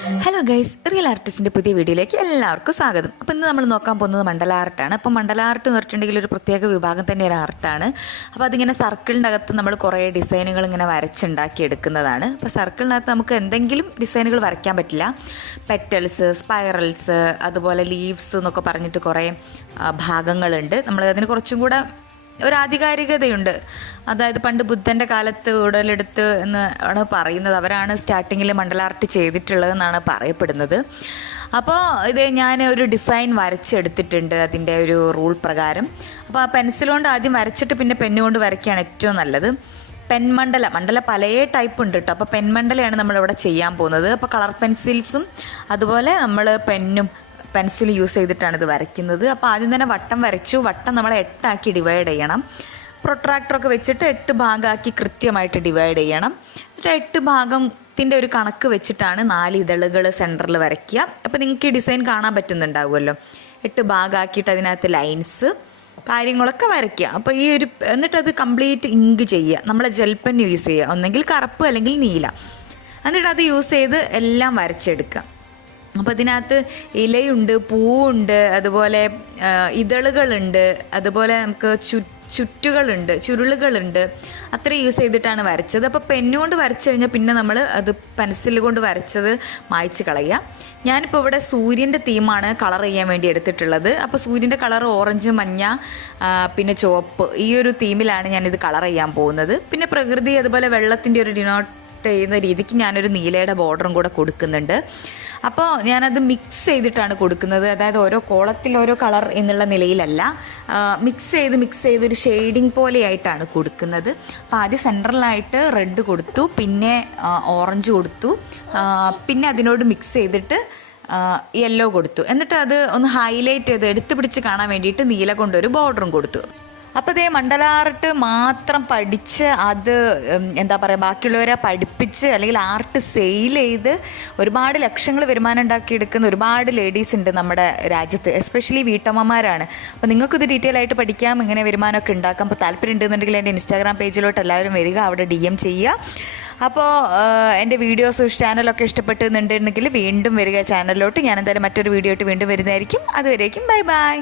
Hello guys real ആർട്ടിസ്റ്റിന്റെ പുതിയ വീഡിയോയിലേക്ക് എല്ലാവർക്കും സ്വാഗതം. അപ്പോൾ ഇന്ന് നമ്മൾ നോക്കാൻ പോകുന്നത് മണ്ഡല ആർട്ടാണ്. അപ്പോൾ മണ്ഡല ആർട്ട് എന്ന് പറഞ്ഞിട്ടുണ്ടെങ്കിൽ ഒരു പ്രത്യേക വിഭാഗം തന്നെ ഒരു ആർട്ടാണ്. അപ്പോൾ അതിങ്ങനെ സർക്കിളിന്റെ അകത്ത് നമ്മൾ കുറേ ഡിസൈനുകൾ ഇങ്ങനെ വരച്ചുണ്ടാക്കി എടുക്കുന്നതാണ് അപ്പോൾ സർക്കിളിനകത്ത് നമുക്ക് എന്തെങ്കിലും ഡിസൈനുകൾ വരയ്ക്കാൻ പറ്റില്ല. പെറ്റൽസ് സ്പൈറൽസ് അതുപോലെ ലീവ്സ് എന്നൊക്കെ പറഞ്ഞിട്ട് കുറേ ഭാഗങ്ങളുണ്ട്. നമ്മൾ അതിന് കുറച്ചും കൂടെ ഒരു ആധികാരികതയുണ്ട് അതായത് പണ്ട് ബുദ്ധന്റെ കാലത്ത് ഉടലെടുത്ത് എന്ന് ആണ് പറയുന്നത് അവരാണ് സ്റ്റാർട്ടിങ്ങിൽ മണ്ഡലാർട്ട് ചെയ്തിട്ടുള്ളതെന്നാണ് പറയപ്പെടുന്നത്. അപ്പോൾ ഇത് ഞാൻ ഒരു ഡിസൈൻ വരച്ചെടുത്തിട്ടുണ്ട് അതിന്റെ ഒരു റൂൾ പ്രകാരം. അപ്പോൾ ആ പെൻസിൽ കൊണ്ട് ആദ്യം വരച്ചിട്ട് പിന്നെ പെണ്ണുകൊണ്ട് കൊണ്ട് വരയ്ക്കുകയാണ് ഏറ്റവും നല്ലത്. പെൻമണ്ഡല മണ്ഡല പല ടൈപ്പ് ഉണ്ട് കേട്ടോ അപ്പോൾ പെൻമണ്ഡലയാണ് നമ്മളിവിടെ ചെയ്യാൻ പോകുന്നത്. അപ്പോൾ കളർ പെൻസിൽസും അതുപോലെ നമ്മൾ പെന്നും പെൻസിൽ യൂസ് ചെയ്തിട്ടാണ് ഇത് വരയ്ക്കുന്നത്. അപ്പോൾ ആദ്യം തന്നെ വട്ടം വരച്ചു. വട്ടം നമ്മൾ എട്ടാക്കി ഡിവൈഡ് ചെയ്യണം. പ്രൊട്രാക്ടറൊക്കെ വെച്ചിട്ട് എട്ട് ഭാഗമാക്കി കൃത്യമായിട്ട് ഡിവൈഡ് ചെയ്യണം. എന്നിട്ട് എട്ട് ഭാഗത്തിന്റെ ഒരു കണക്ക് വെച്ചിട്ടാണ് നാല് ഇതളുകൾ സെന്ററിൽ വരയ്ക്കുക. അപ്പോൾ നിങ്ങൾക്ക് ഈ ഡിസൈൻ കാണാൻ പറ്റുന്നുണ്ടാവുമല്ലോ. എട്ട് ഭാഗമാക്കിയിട്ട് അതിനകത്ത് ലൈൻസ് കാര്യങ്ങളൊക്കെ വരയ്ക്കുക. അപ്പോൾ ഈ ഒരു എന്നിട്ടത് കംപ്ലീറ്റ് ഇങ്ക് ചെയ്യുക. നമ്മളെ ജെൽ പെൻ യൂസ് ചെയ്യുക. ഒന്നെങ്കിൽ കറുപ്പ് അല്ലെങ്കിൽ നീല. എന്നിട്ട് അത് യൂസ് ചെയ്ത് എല്ലാം വരച്ചെടുക്കുക. അപ്പോൾ ഇതിനകത്ത് ഇലയുണ്ട് പൂവുണ്ട് അതുപോലെ ഇതളുകളുണ്ട് അതുപോലെ നമുക്ക് ചു ചുറ്റുകളുണ്ട് ചുരുളുകളുണ്ട്. അത്ര യൂസ് ചെയ്തിട്ടാണ് വരച്ചത്. അപ്പോൾ പെന്നുകൊണ്ട് വരച്ചു കഴിഞ്ഞാൽ പിന്നെ നമ്മൾ അത് പെൻസിൽ കൊണ്ട് വരച്ചത് മായ്ച്ച് കളയുക. ഞാനിപ്പോൾ ഇവിടെ സൂര്യന്റെ തീമാണ് കളർ ചെയ്യാൻ വേണ്ടി എടുത്തിട്ടുള്ളത്. അപ്പോൾ സൂര്യന്റെ കളർ ഓറഞ്ച് മഞ്ഞ പിന്നെ ചുവപ്പ് ഈ ഒരു തീമിലാണ് ഞാനിത് കളർ ചെയ്യാൻ പോകുന്നത്. പിന്നെ പ്രകൃതി അതുപോലെ വെള്ളത്തിന്റെ ഒരു ഡിനോട്ട് ചെയ്യുന്ന രീതിക്ക് ഞാനൊരു നീലയുടെ ബോർഡറും കൂടെ കൊടുക്കുന്നുണ്ട്. അപ്പോൾ ഞാനത് മിക്സ് ചെയ്തിട്ടാണ് കൊടുക്കുന്നത്. അതായത് ഓരോ കോളത്തിൽ ഓരോ കളർ എന്നുള്ള നിലയിലല്ല. മിക്സ് ചെയ്ത് മിക്സ് ചെയ്ത് ഒരു ഷെയ്ഡിങ് പോലെയായിട്ടാണ് കൊടുക്കുന്നത്. അപ്പോൾ ആദ്യം സെൻട്രലായിട്ട് റെഡ് കൊടുത്തു പിന്നെ ഓറഞ്ച് കൊടുത്തു. പിന്നെ അതിനോട് മിക്സ് ചെയ്തിട്ട് യെല്ലോ കൊടുത്തു. എന്നിട്ട് അത് ഒന്ന് ഹൈലൈറ്റ് ചെയ്ത് എടുത്തു പിടിച്ച് കാണാൻ വേണ്ടിയിട്ട് നീല കൊണ്ടൊരു ബോർഡറും കൊടുത്തു. അപ്പോൾ ഇതേ മണ്ഡല ആർട്ട് മാത്രം പഠിച്ച് അത് എന്താ പറയുക ബാക്കിയുള്ളവരെ പഠിപ്പിച്ച് അല്ലെങ്കിൽ ആർട്ട് സെയിൽ ചെയ്ത് ഒരുപാട് ലക്ഷങ്ങൾ വരുമാനം ഉണ്ടാക്കിയെടുക്കുന്ന ഒരുപാട് ലേഡീസ് ഉണ്ട് നമ്മുടെ രാജ്യത്ത് എസ്പെഷ്യലി വീട്ടമ്മമാരാണ്. അപ്പോൾ നിങ്ങൾക്കിത് ഡീറ്റെയിൽ ആയിട്ട് പഠിക്കാം ഇങ്ങനെ വരുമാനമൊക്കെ ഉണ്ടാക്കാം. അപ്പോൾ താല്പര്യം ഉണ്ടെന്നുണ്ടെങ്കിൽ എന്റെ ഇൻസ്റ്റാഗ്രാം പേജിലോട്ട് എല്ലാവരും വരിക അവിടെ ഡി എം ചെയ്യുക. അപ്പോൾ എന്റെ വീഡിയോസ് ചാനലൊക്കെ ഇഷ്ടപ്പെട്ടുന്നുണ്ടെങ്കിൽ വീണ്ടും വരിക ചാനലിലോട്ട്. ഞാൻ എന്തായാലും മറ്റൊരു വീഡിയോ ആയിട്ട് വീണ്ടും വരുന്നതായിരിക്കും. അതുവരേക്കും ബൈ ബൈ.